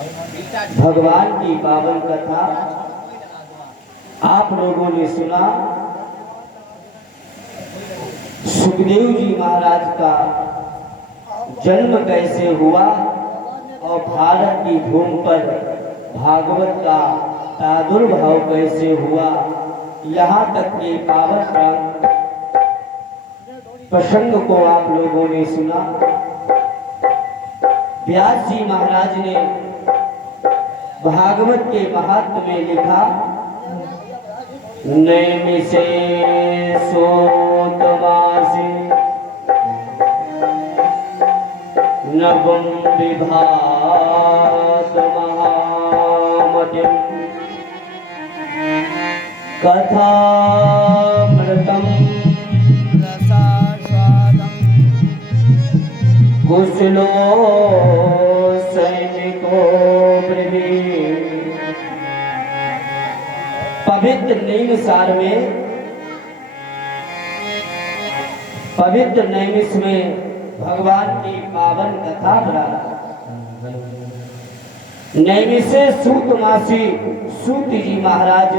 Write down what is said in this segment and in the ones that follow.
भगवान की पावन कथा आप लोगों ने सुना। सुखदेव जी महाराज का जन्म कैसे हुआ और भारत की भूमि पर भागवत का प्रादुर्भाव कैसे हुआ, यहाँ तक के पावन प्रसंग को आप लोगों ने सुना। व्यास जी महाराज ने भागवत के महात्म्य में लिखा, नैमिषे सोतवासी नवम विभात महामतिम कथामृतम रसास्वादम कुशलो सैनिको ब्रवीण। पवित्र नैमिषारण्य में, पवित्र नैमिष में भगवान की पावन कथा बना। नैमिषे सूतमासी सूत जी महाराज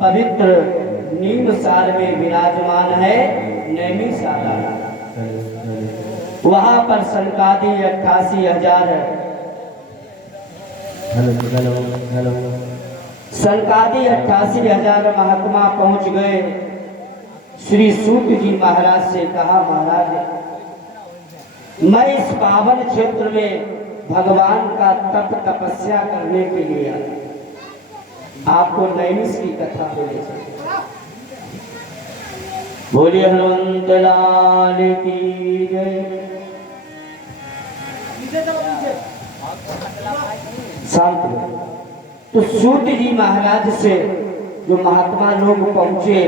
पवित्र नीमसार में विराजमान है। नैमिषारण्य वहां पर सनकादि 88,000 सनकादि 88,000 महात्मा पहुंच गए। श्री सूत जी महाराज से कहा, महाराज मैं इस पावन क्षेत्र में भगवान का तप तपस्या करने के लिए आया, आपको नैमिष की कथा बोले। बोलिए हनुमंत लाल की जय। शांति। तो सूत जी महाराज से जो महात्मा लोग पहुंचे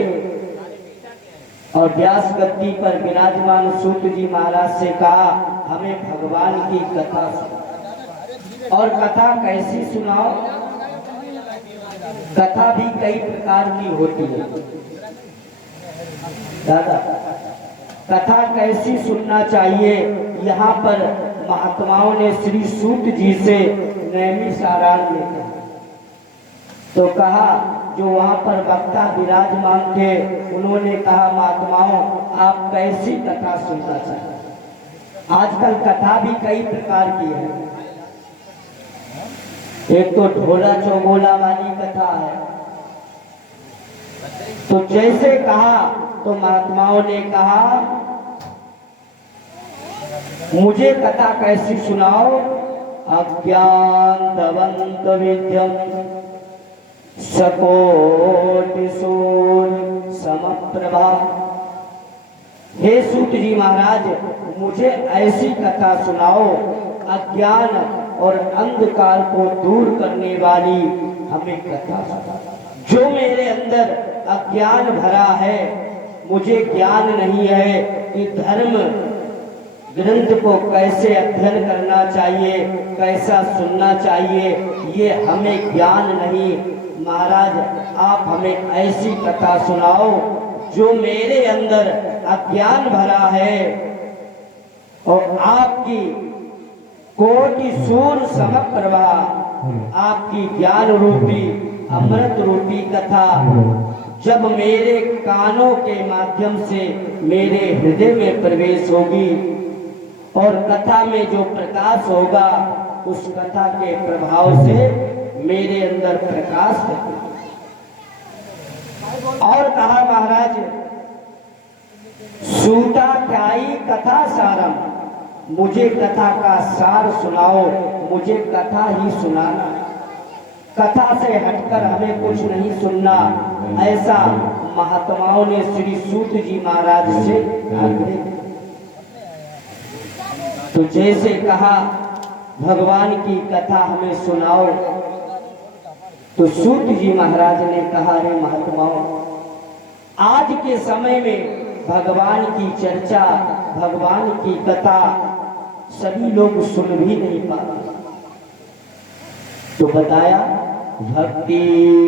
और व्यास गद्दी पर विराजमान सूत जी महाराज से कहा, हमें भगवान की कथा सुनाओ। और कथा कैसी सुनाओ? कथा भी कई प्रकार की होती है दादा। कथा कैसी सुनना चाहिए, यहाँ पर महात्माओं ने श्री सूत जी से नैमिषारण्य में कहा। तो कहा, जो वहाँ पर वक्ता विराजमान थे उन्होंने कहा, महात्माओं आप कैसी कथा सुनना चाहिए? आजकल कथा भी कई प्रकार की है। एक तो ढोला चौबोला वाली कथा है। तो जैसे कहा तो महात्माओं ने कहा, मुझे कथा कैसी सुनाओ? अज्ञान दवंत विद्यम सकोटि सूर्य समप्रभा। हे सूत जी महाराज, मुझे ऐसी कथा सुनाओ, अज्ञान और अंधकार को दूर करने वाली हमें कथा सुनाओ। जो मेरे अंदर अज्ञान भरा है, मुझे ज्ञान नहीं है कि धर्म ग्रंथ को कैसे अध्ययन करना चाहिए, कैसा सुनना चाहिए, ये हमें ज्ञान नहीं। महाराज आप हमें ऐसी कथा सुनाओ जो मेरे अंदर अज्ञान भरा है और आपकी कोटि सूर्य समप्रभा, आपकी ज्ञान रूपी अमृत रूपी कथा जब मेरे कानों के माध्यम से मेरे हृदय में प्रवेश होगी और कथा में जो प्रकाश होगा, उस कथा के प्रभाव से मेरे अंदर प्रकाश होगा। और कहा, महाराज सूता ख्याई कथा सारम, मुझे कथा का सार सुनाओ, मुझे कथा ही सुनाना, कथा से हटकर हमें कुछ नहीं सुनना। ऐसा महात्माओं ने श्री सूत जी महाराज से आग्रह। तो जैसे कहा भगवान की कथा हमें सुनाओ, तो सूत जी महाराज ने कहा, रे महात्माओं, आज के समय में भगवान की चर्चा, भगवान की कथा सभी लोग सुन भी नहीं पाते। तो बताया, भक्ति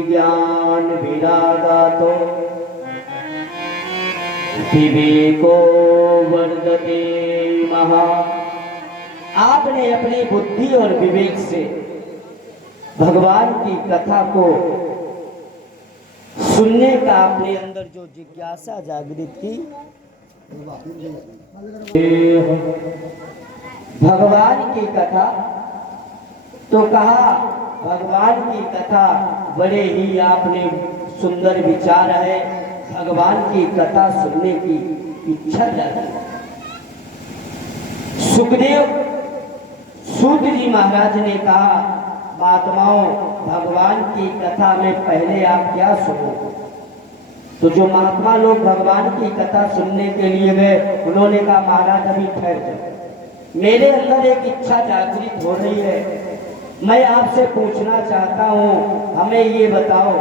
ज्ञान विरागा तो विवेको वर्धते महा। आपने अपनी बुद्धि और विवेक से भगवान की कथा को सुनने का अपने अंदर जो जिज्ञासा जागृत की, भगवान की कथा तो कहा, भगवान की कथा बड़े ही आपने सुंदर विचार है, भगवान की कथा सुनने की इच्छा जाती। सुखदेव सूत जी महाराज ने कहा, महात्माओं भगवान की कथा में पहले आप क्या सुनो। तो जो महात्मा लोग भगवान की कथा सुनने के लिए गए, उन्होंने कहा महाराज अभी ठहर जाओ, मेरे अंदर एक इच्छा जागृत हो रही है, मैं आपसे पूछना चाहता हूँ, हमें ये बताओ।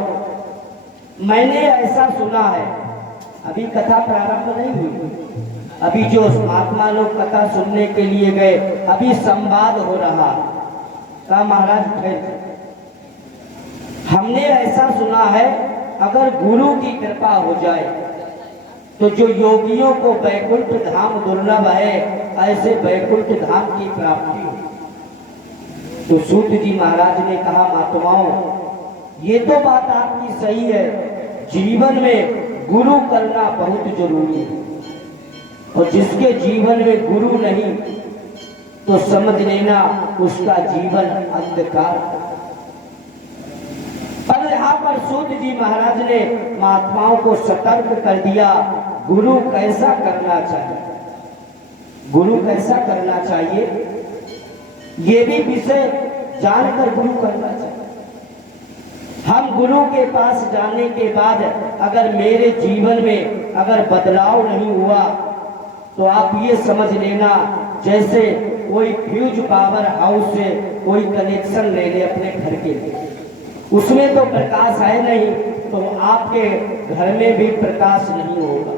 मैंने ऐसा सुना है, अभी कथा प्रारंभ नहीं हुई, अभी जो महात्मा लोग कथा सुनने के लिए गए, अभी संवाद हो रहा। कहा महाराज ठहर, हमने ऐसा सुना है अगर गुरु की कृपा हो जाए तो जो योगियों को वैकुंठ धाम दुर्लभ है, ऐसे वैकुंठ धाम की प्राप्ति हो। तो सूत जी महाराज ने कहा, महात्माओं ये तो बात आपकी सही है, जीवन में गुरु करना बहुत जरूरी है, और जिसके जीवन में गुरु नहीं तो समझ लेना उसका जीवन अंधकार। पर यहाँ पर सूत जी महाराज ने महात्माओं को सतर्क कर दिया, गुरु कैसा करना चाहिए, गुरु कैसा करना चाहिए, ये भी विषय जानकर गुरु करना चाहिए। हम गुरु के पास जाने के बाद अगर मेरे जीवन में अगर बदलाव नहीं हुआ तो आप ये समझ लेना जैसे कोई फ्यूज पावर हाउस से कोई कनेक्शन ले ले अपने घर के लिए, उसमें तो प्रकाश है नहीं, तो आपके घर में भी प्रकाश नहीं होगा।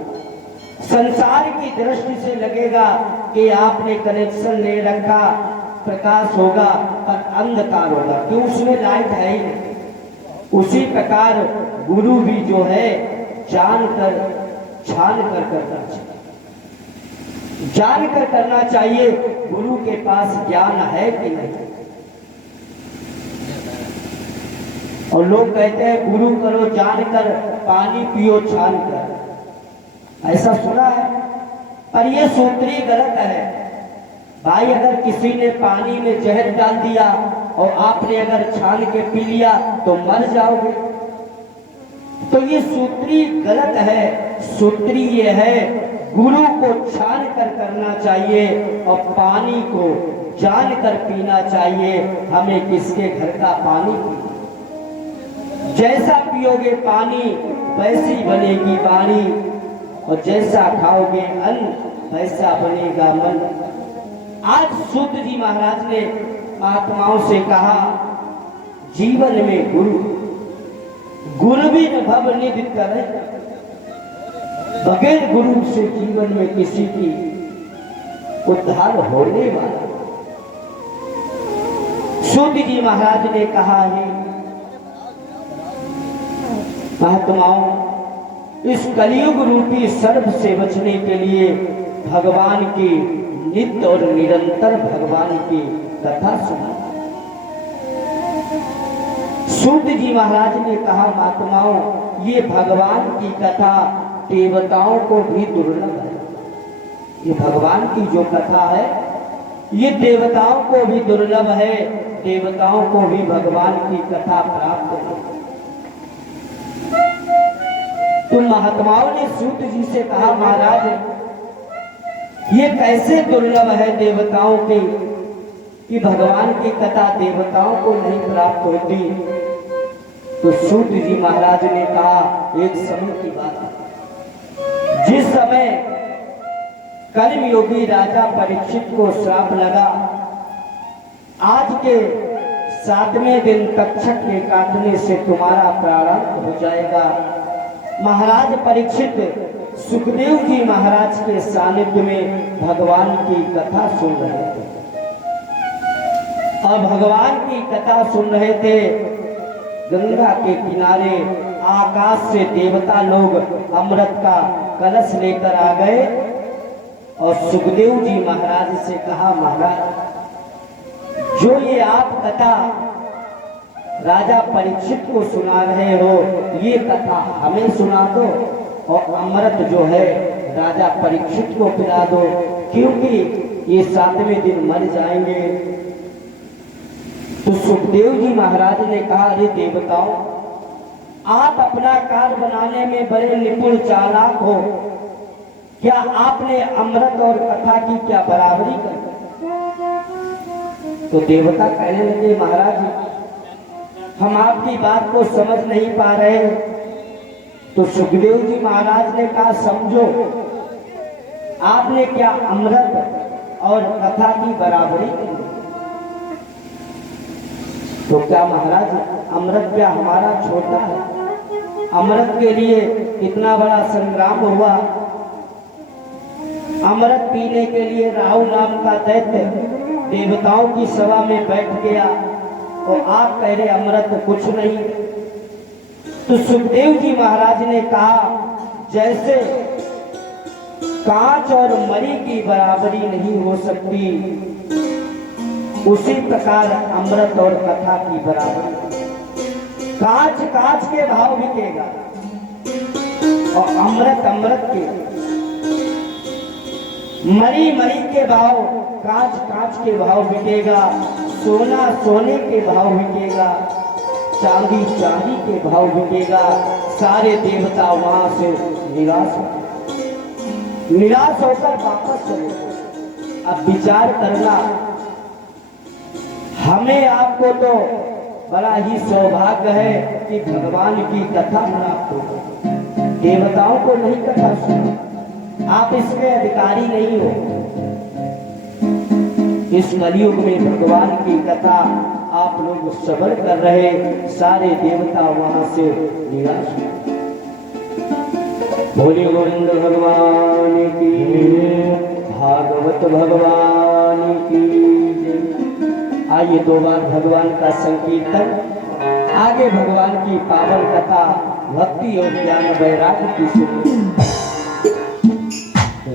संसार की दृष्टि से लगेगा कि आपने कनेक्शन ले रखा, प्रकाश होगा, पर अंधकार होगा, क्यों उसमें लाइट है ही नहीं। उसी प्रकार गुरु भी जो है जानकर छान कर करना चाहिए, जानकर करना चाहिए, गुरु के पास ज्ञान है कि नहीं। और लोग कहते हैं गुरु करो जानकर, पानी पियो छान कर, ऐसा सुना है, पर यह सूत्री गलत है। भाई अगर किसी ने पानी में जहर डाल दिया और आपने अगर छान के पी लिया तो मर जाओगे, तो ये सूत्री गलत है। सूत्री ये है गुरु को छान कर करना चाहिए और पानी को जान कर पीना चाहिए। हमें किसके घर का पानी पीना, जैसा पियोगे पानी वैसी बनेगी वाणी, और जैसा खाओगे अन्न वैसा बनेगा मन। आज सूत जी महाराज ने महात्माओं से कहा, जीवन में गुरु गुरु भी भव निधि करे, बगैर गुरु से जीवन में किसी की उद्धार होने वाला। सूत जी महाराज ने कहा है, महात्माओं इस कलयुग रूपी सर्प से बचने के लिए भगवान की नित्य और निरंतर भगवान की कथा सुना। सूत जी महाराज ने कहा, महात्माओं ये भगवान की कथा देवताओं को भी दुर्लभ है। ये भगवान की जो कथा है ये देवताओं को भी दुर्लभ है, देवताओं को भी भगवान की कथा प्राप्त है। तो महात्माओं ने सूत जी से कहा, महाराज ये कैसे दुर्लभ है देवताओं की, कि भगवान की कथा देवताओं को नहीं प्राप्त होती। तो सूत जी महाराज ने कहा, एक समय की बात है, जिस समय कर्मयोगी राजा परीक्षित को श्राप लगा, आज के 7वें दिन तक्षक के काटने से तुम्हारा प्रारंभ हो जाएगा। महाराज परीक्षित सुखदेव जी महाराज के सानिध्य में भगवान की कथा सुन रहे थे, और भगवान की कथा सुन रहे थे। गंगा के किनारे आकाश से देवता लोग अमृत का कलश लेकर आ गए और सुखदेव जी महाराज से कहा, महाराज जो ये आप कथा राजा परीक्षित को सुना रहे हो, ये कथा हमें सुना दो और अमृत जो है राजा परीक्षित को पिला दो, क्योंकि ये 7वें दिन मर जाएंगे। तो सुखदेव जी महाराज ने कहा, अरे देवताओं, आप अपना कार बनाने में बड़े निपुण चालाक हो, क्या आपने अमृत और कथा की क्या बराबरी कर? तो देवता कहने लगे, महाराज हम आपकी बात को समझ नहीं पा रहे। तो सुखदेव जी महाराज ने कहा, समझो, आपने क्या अमृत और कथा की बराबरी की? तो क्या महाराज अमृत क्या हमारा छोटा है? अमृत के लिए इतना बड़ा संग्राम हुआ, अमृत पीने के लिए राहु नाम का दैत्य देवताओं की सभा में बैठ गया, तो आप कह रहे अमृत कुछ नहीं। तो सुखदेव जी महाराज ने कहा, जैसे कांच और मरी की बराबरी नहीं हो सकती, उसी प्रकार अमृत और कथा की बराबरी। कांच कांच के भाव बिकेगा और अमृत अमृत के, मरी मरी के भाव, कांच कांच के भाव बिकेगा, सोना सोने के भाव बिकेगा, चांदी चांदी के भाव बिकेगा। सारे देवता वहां से निराश होकर वापस चले। अब विचार करना, हमें आपको तो बड़ा ही सौभाग्य है कि भगवान की कथा प्राप्त हो, देवताओं को नहीं कथा सुना, आप इसके अधिकारी नहीं हो। इस कलयुग में भगवान की कथा आप लोग श्रवण कर रहे, सारे देवता वहां से निराश। बोले गोविंद भगवान की, भागवत भगवान की जय। आइए 2 बार भगवान का संकीर्तन, आगे भगवान की पावन कथा भक्ति और ज्ञान वैराग्य की सुनिए।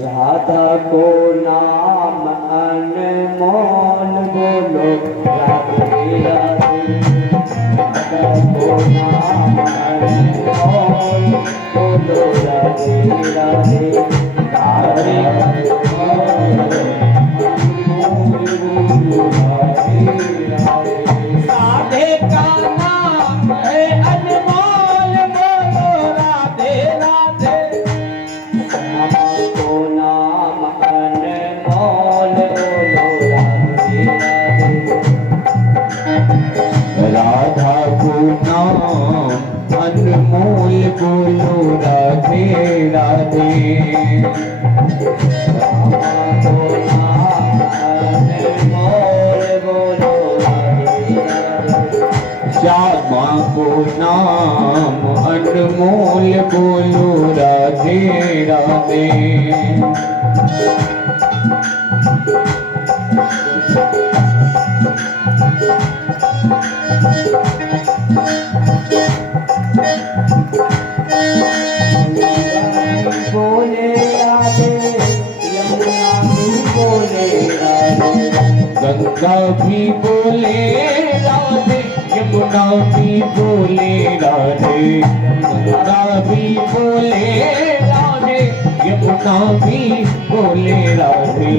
राधा को नाम अनमोल बोलो, राधे राधे। राधा को नाम अनमोल बोलो, राधे राधे। राधे राधे का नाम है अनमोल बोलो, राधे राधे। हमको नाम अनमोल बोलो, राधे राधे। राधा को नाम अनमोल बोलो, राधे राधे। श्यामा को नाम अनमोल बोलो, राधे राधे। बोले राधे, यमुना भी बोले राधे। गंगा भी बोले राधे, यमुना भी बोले राधे। गंगा भी बोले राधे, यमुना भी बोले राधे।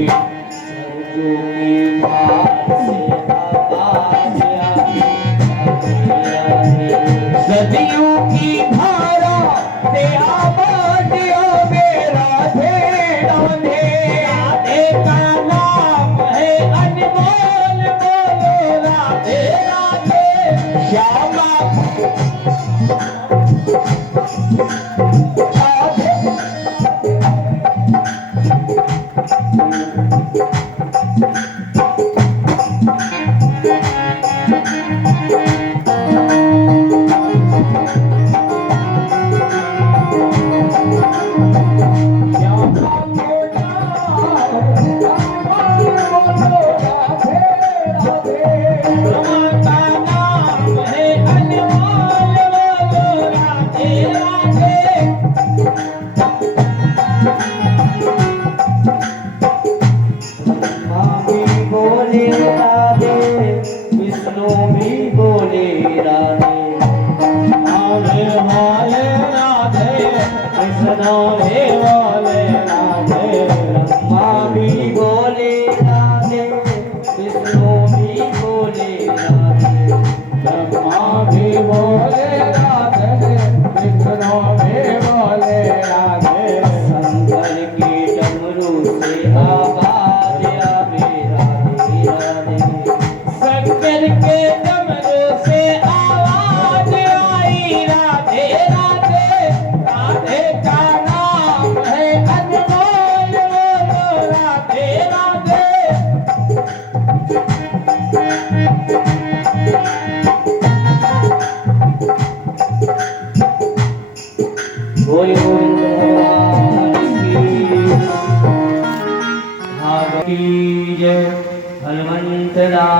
सदियों की धारा से आबाद आवे, राधे राधे। राधे का नाम है अनमोल बोलो, राधे राधे। श्यामा बोले राधे, विष्णु भी बोले राधे आने वाले राधे कृष्ण आने वाले राधे ब्रह्मा भी बोले राधे विष्णु भी बोले राधे ब्रह्मा